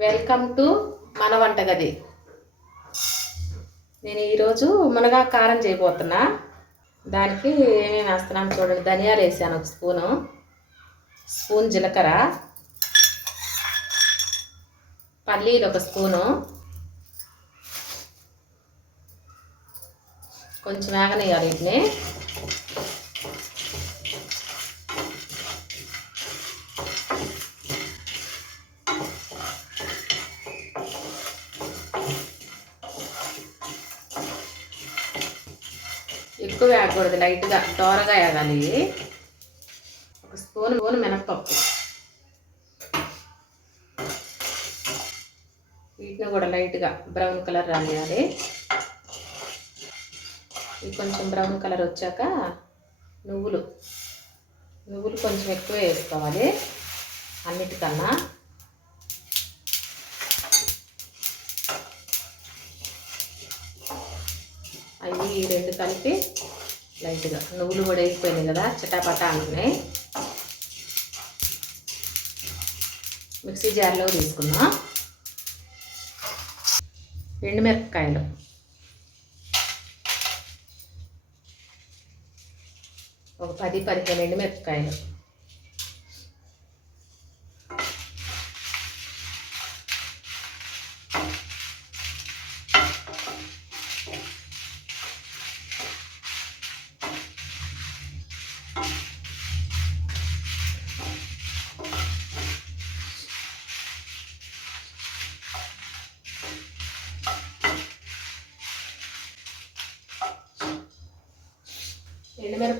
Welcome to మన వంటగది. నేను ఈరోజు మునగా కారం చేయబోతున్నా. దానికి ఏమేమి వేస్తున్నాను చూడండి. ధనియాలు వేసాను ఒక స్పూను. స్పూన్ జీలకర్ర. పల్లీలు ఒక స్పూను. కొంచెం వేగనేయాలి వీటిని. ఎక్కువ వేయకూడదు లైట్గా దోరగా వేగాలి ఒక స్పూన్ స్పూన్ మినప్పప్పు. వీటిని కూడా లైట్గా బ్రౌన్ కలర్ రానియాలి ఇవి కొంచెం బ్రౌన్ కలర్ వచ్చాక నువ్వులు. నువ్వులు కొంచెం ఎక్కువ వేసుకోవాలి అన్నిటికన్నా. ఈ రెండు కలిపి లైట్గా నువ్వులు కూడా వేసిపోయినాయి కదా చటాపటా అంటున్నాయి మిక్సీ జార్లో తీసుకున్నా ఎండుమిరపకాయలు. ఒక పది పదిహేను ఎండుమిరపకాయలు.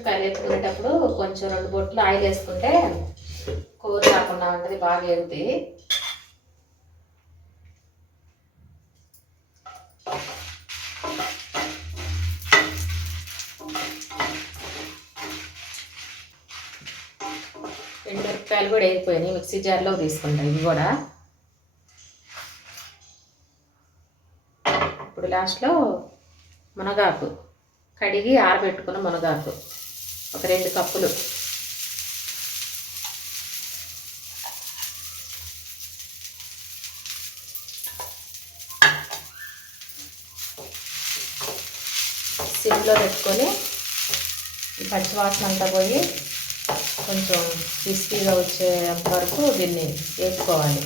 మిరపకాయలు వేసుకునేటప్పుడు కొంచెం రెండు బొట్లు ఆయిల్ వేసుకుంటే కూర రాకుండా ఉంటుంది బాగా ఎగుతాయి ఎండుమిరపకాయలు కూడా వేగిపోయినాయి మిక్సీ జార్లో తీసుకుంటాం ఇవి కూడా. ఇప్పుడు లాస్ట్లో మునగాకు కడిగి ఆరబెట్టుకున్న మునగాకు. ఒక రెండు కప్పులు. సిమ్లో పెట్టుకొని పచ్చివాసన అంతా పోయి కొంచెం క్రిస్పీగా వచ్చేంత వరకు దీన్ని వేసుకోవాలి.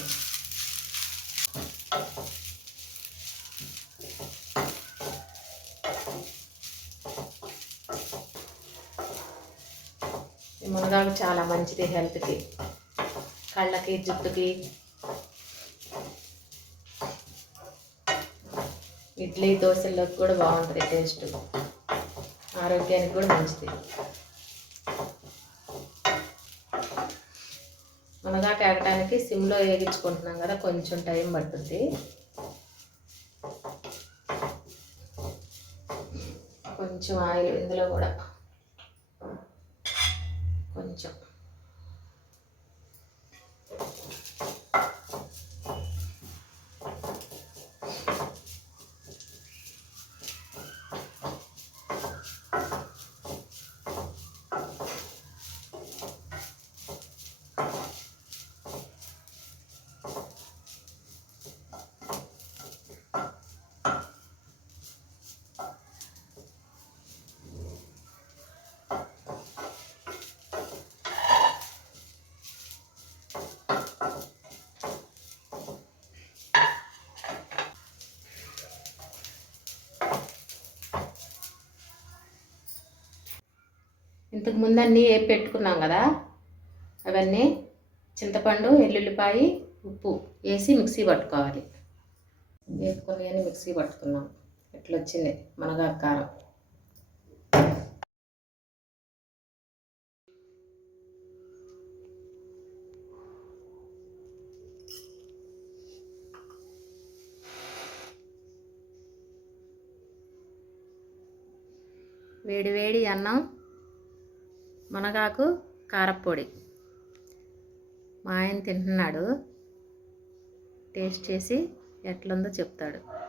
మునగాకు చాలా మంచిది హెల్త్కి కళ్ళకి జుట్టుకి. ఇడ్లీ దోశల్లోకి కూడా బాగుంటుంది టేస్ట్. ఆరోగ్యానికి కూడా మంచిది. మునగాకు ఎగటానికి సిమ్లో వేగించుకుంటున్నాం కదా కొంచెం టైం పడుతుంది. కొంచెం ఆయిల్ ఇందులో కూడా. కొంచెం ఇంతకు ముందు అన్నీ వేపి పెట్టుకున్నాం కదా అవన్నీ చింతపండు ఎల్లుల్లిపాయి ఉప్పు వేసి మిక్సీ పట్టుకోవాలి. వేసుకొని అని మిక్సీ పట్టుకున్నాం. ఎట్లా వచ్చింది మనగా కారం. వేడి వేడి అన్నం మునగాకు కారప్పొడి. మా ఆయన తింటున్నాడు. టేస్ట్ చేసి ఎట్లుందో చెప్తాడు.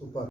Opa.